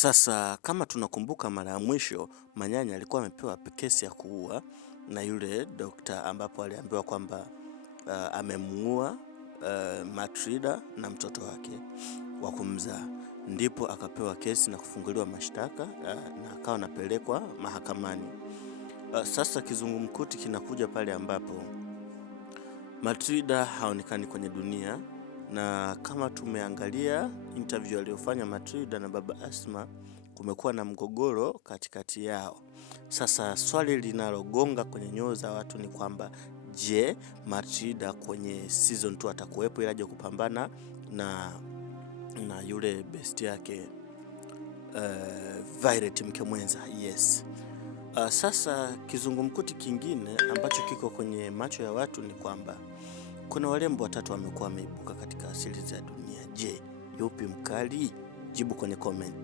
Sasa kama tunakumbuka mara ya mwisho Manyanya alikuwa amepewa kesi ya kuua na yule dokta, ambapo aliambiwa kwamba amemuua Matrida na mtoto wake wa kumzaa, ndipo akapewa kesi na kufunguliwa mashtaka na akawa anapelekwa mahakamani. Sasa kizungumkuti kinakuja pale ambapo Matrida haonekani kwenye dunia, na kama tumeangalia interview aliyofanya Matrida na baba Asma, kumekuwa na mgogoro katikati yao. Sasa swali linalogonga kwenye nyoyo za watu ni kwamba je, Matrida kwenye season 2 atakuwepo ili aje kupambana na yule best yake Violet mke mwenza? Yes. Sasa kizungumkuti kingine ambacho kiko kwenye macho ya watu ni kwamba kuna warembo watatu wamekuwa wameibuka katika series ya Dunia. Je, yupi mkali? Jibu kwenye comment.